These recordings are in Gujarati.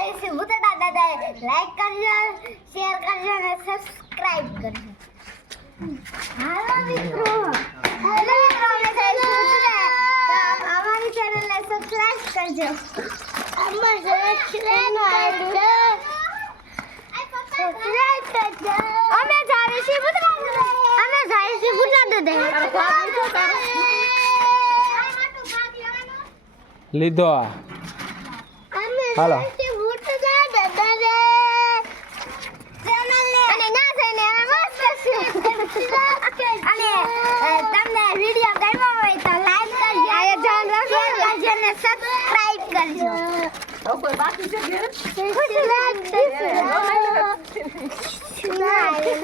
જાય ભૂતડા દાદા લાઈક કરજો શેર કરજો અને સબસ્ક્રાઇબ કરજો હાલો મિત્રો અમે અમારી ચેનલને સબસ્ક્રાઇબ કરજો અમે જાય છે ભૂતડા દાદા લીધો હાલો તમને વિડિયો ગમ્યો હોય તો લાઈક કરજો અને સબસ્ક્રાઇબ કરજો કોઈ બાકી છે ઘેર?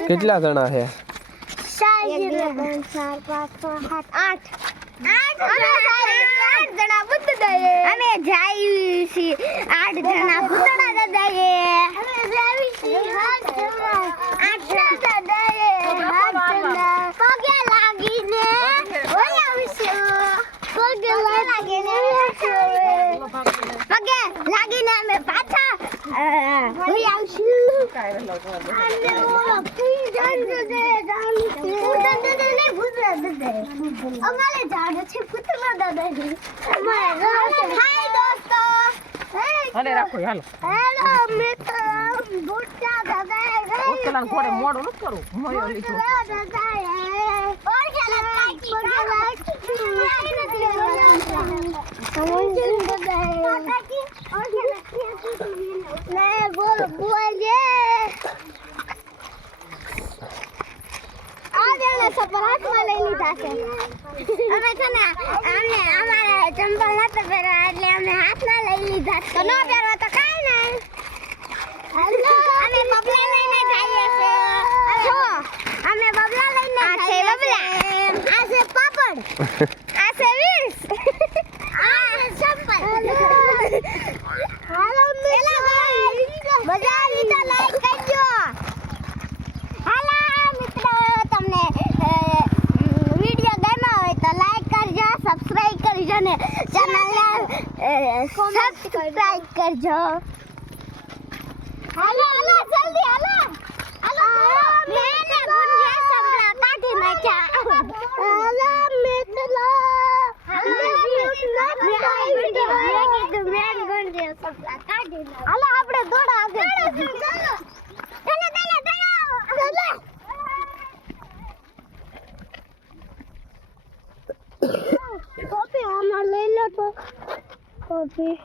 કેટલા જણા છે 8 જણા ભૂતડા અમે જાય છીએ 8 જણા ભૂતડા દાદાએ અમે જાય છીએ 8 દાદાએ પગે લાગીને ઓય આવશું પગે લાગીને અમે પાછા ઓય આવશું અને ઓલો પીજન દે અમારે જાણ છે ભૂતડા દાદાજી હાય દોસ્તો હાલે રાખો હાલો હેલો મિત્રો ભૂતડા દાદા ઓતલા ઘોડે મોડું ન કરું મોયો લીધો સપરાટમાં લઈ લીધા છે અમે છે ને અમને અમારે ચંપલ નતા પહેરવા એટલે અમે હાથમાં લઈ લીધા તો ન પહેરવા તો કાઈ નહીં હેલો અમે બબલા લઈને જઈએ છે જો અમે બબલા લઈને આ છે બબલા આ છે પાપડ આ છે વીસ આ છે ચંપલ હાલો મેલા ભાઈ મજા આવી તો લાઈક કરજો હાલો મિત્રો તમને વિડિયો ગમ્યો હોય તો લાઈક કરજો સબસ્ક્રાઇબ કરજો ને ચેનલને સબસ્ક્રાઇબ કરજો હાલો જલ્દી હાલો મેને ગુંજે સંભળા કાઢી નાખ્યા હાલો મિત્રો હાલો આપણે દોડા આગળ કોફી આમાં લઈ લો તો કોફી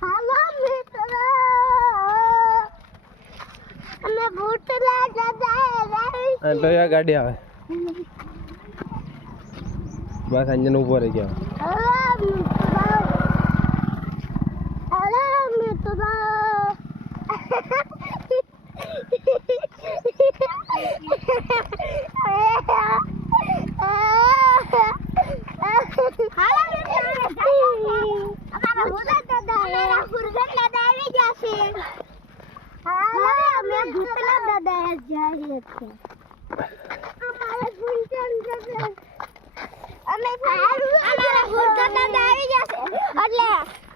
હાલો મિત્રો અમે ભૂતડા દાદા તો આ ગાડી આવે બસ અંજન ઉભો રહી ગયો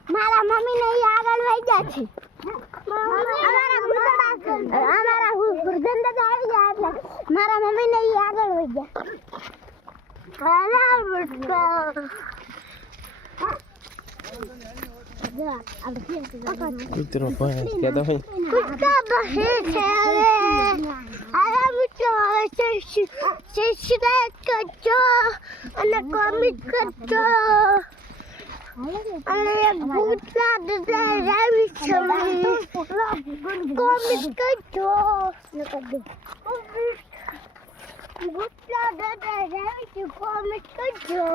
મારા મમ્મી ને આગળ વહી ગયા છે અમારા ગુરધન દાદા આવી ગયા એટલે મારા મમ્મી ને આગળ વહી ગયા કૂતરો પણ કે તો હઈ કુત્તા બહે છે આરા મિત્રો સબસ્ક્રાઇબ કરજો અને કમેન્ટ કરજો અને ભૂતડા દાદા આવી છે કમેન્ટ કરજો ભૂતડા દાદા આવી છે કમેન્ટ કરજો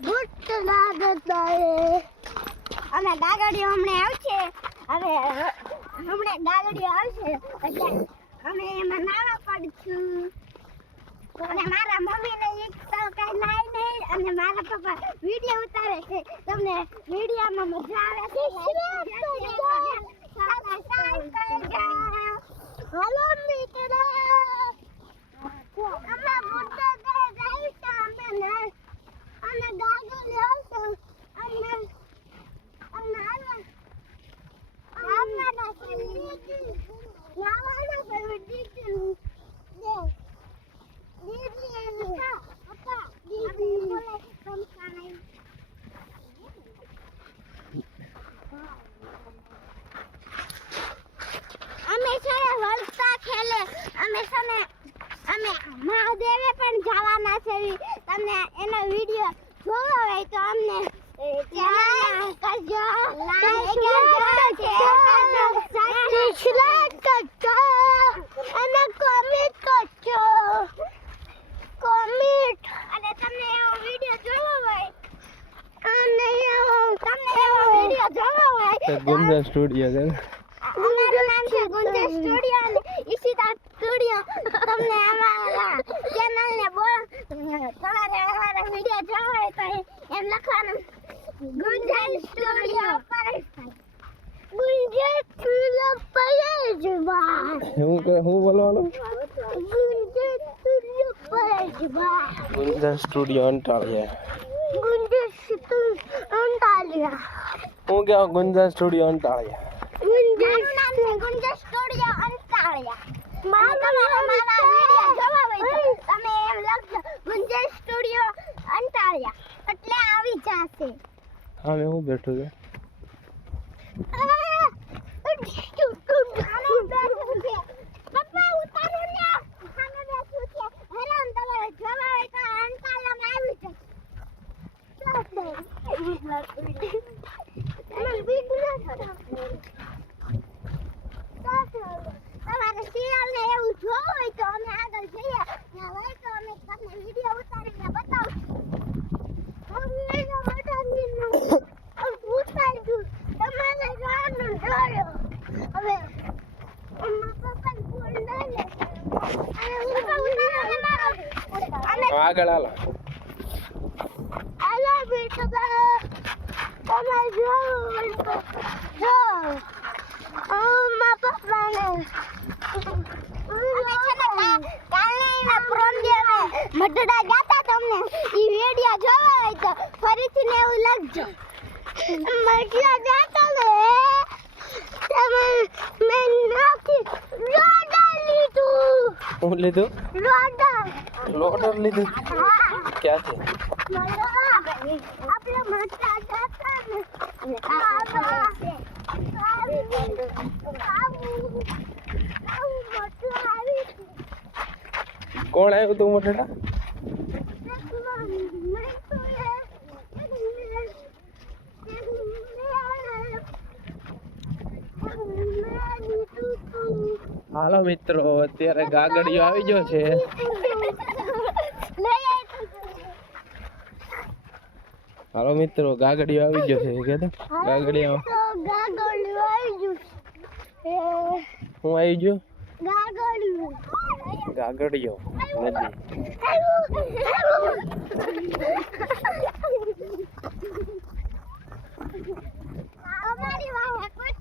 ભૂતડા દાદા અમે ગાગડીઓ હમણાં આવશે હવે હમણાં ગાગડીઓ આવશે એટલે અમે એમાં નાવા પડશું અને મારા મમ્મીને એક તો કઈ લાઈ નહીં અને મારા પપ્પા વિડિયો ઉતારે છે તમને વિડિયોમાં મજા આવે છે હાલો મિત્રો અમે મહાદેવે પણ જવાના છે તમને એનો વિડિયો જોવો હોય તો અમને ચેનલ કરજો લાઈક કરજો અને કોમેન્ટ કરજો અને તમને એવો વિડિયો જોવો હોય તો ગુંજન સ્ટુડિયો છે અમારું નામ છે ગુંજન સ્ટુડિયો અને ઈશિતા સ્ટુડિયો તમને અમારા ચેનલને તમારે અમારા વિડિયો જોવો હોય તો એમ લખવાનું ગુંજન સ્ટુડિયો પરેશભાઈ ગુંજન સ્ટુડિયો પરેશભાઈ હું બોલવાનું ગુંજન સ્ટુડિયો પરેશભાઈ ગુંજન સ્ટુડિયો અંટાળિયા ગુંજન સ્ટુડિયો અંટાળિયા હું કેવા ગુંજન સ્ટુડિયો અંટાળિયા મારું નામ છે ગુંજન સ્ટુડિયો અંટાળિયા મારા વિડિયો જોવા હોય તો તમે એમ લખજો ગુંજન સ્ટુડિયો અંટાળિયા એટલે આવી જશે હા મેં હું બેઠું છે પપ્પા ઉતારો ને સામે બેઠું છે હેરાન તમારે જોવા હોય તો અંટાળિયામાં આવી જશે તમારે સિરિયલ ને એવું જોવું હોય તો અમે આગળ જઈએ ત્યાં હોય તો અમે તમને વિડિયો ઉતારીને બતાવશું તમારે જોવાનું જોયો હવે આગળ હાલો આલા બેટા તમે જો મા પપ્પાને મટડા ગાતા તમને ઈ વિડિયો જોવો હોય તો ફરીથી ને એવું લખજો મટડા ગાતા ને તમે મેં નાખી લોડા લીધું હું લીધું લોડર લીધું ક્યાંથી આપણે મટડા ગાતા ને કોણ આવ્યું તું મોટેડા હાલો મિત્રો અત્યારે ગાગડિયો આવી ગયો છે હાલો મિત્રો ગાગડિયો આવી ગયો છે કે તો ગાગડિયો હું આવી ગયો ગાગડિયો નદી અમારી વાહે કોઈ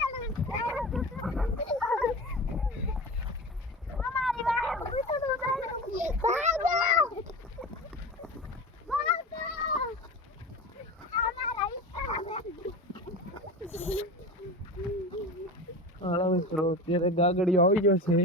હાલો મિત્રો અત્યારે ગાગડિયો આવી ગયો છે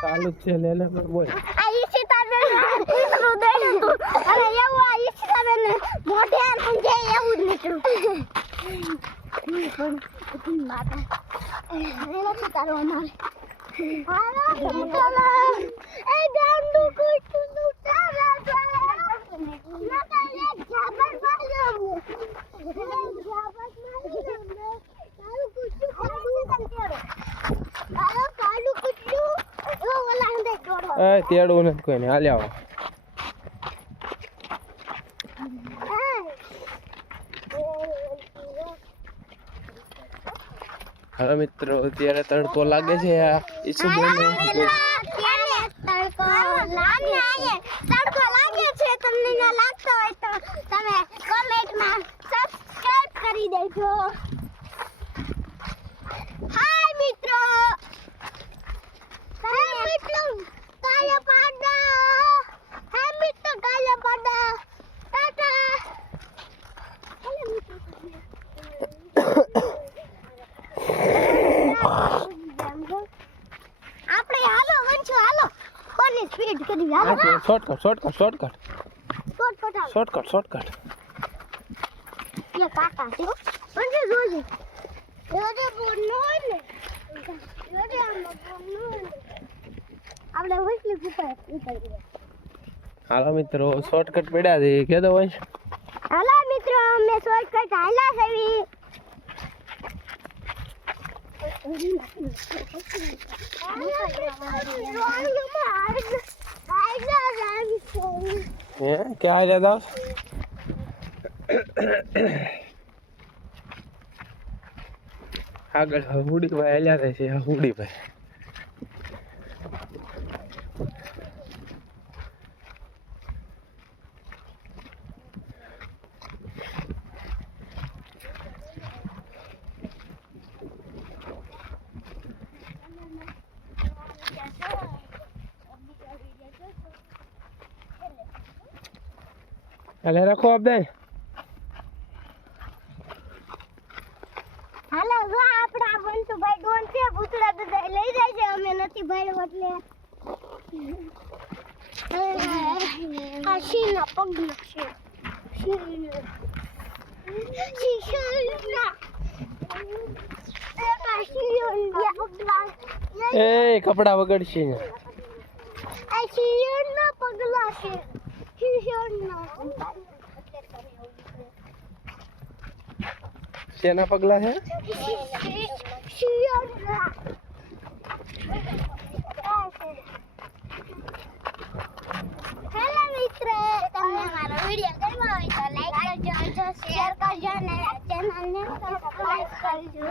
ચાલુ જ છે લે લે બોલ મોઢે સમજે એવું જ નીકળું તારો અમારે એ ગાંડુ કુટું તારા તેડવું નથી કોઈને હાલે આવો હવે મિત્રો અત્યારે તડકો લાગે છે આ ઈસુબેન તડકો લાગે છે તમને ન લાગતો હોય તો તમે કમેન્ટમાં સબસ્ક્રાઇબ કરી દેજો હાય મિત્રો કાલે પાડા હાય મિત્રો કાલે પાડા ટાટા આપણે હાલો વંશો હાલો કોની સ્પીડ કરી હાલો shortcut shortcut shortcut shortcut shortcut shortcut ये काका थियो पंजे जोजी रोजे बोनो ने रोजे हम बोनो આપણે હોઈલી ઉપર ઉતરી હાલો મિત્રો શોર્ટકટ પડ્યા છે કે દો વંશ હાલો મિત્રો મે શોર્ટકટ હાલા સેવી હે ક્યાં આલ્યા દાસ આગળ હુડી ભાઈ આલ્યા રહે છે હુડી ભાઈ અલે રાખો અબે હાલો જો આપડા બંતુભાઈ ડોન છે ભૂતડા બધા લઈ જાય છે અમે નથી ભાઈ એટલે આ શીના પગ છે શીના એ કપડા વગડશે ને આ શીના પગલા છે શેના પગલા છે હેલો મિત્ર તમને મારો વિડિયો ગમ્યો હોય તો લાઈક કરજો શેર કરજો અને ચેનલને સબસ્ક્રાઇબ કરજો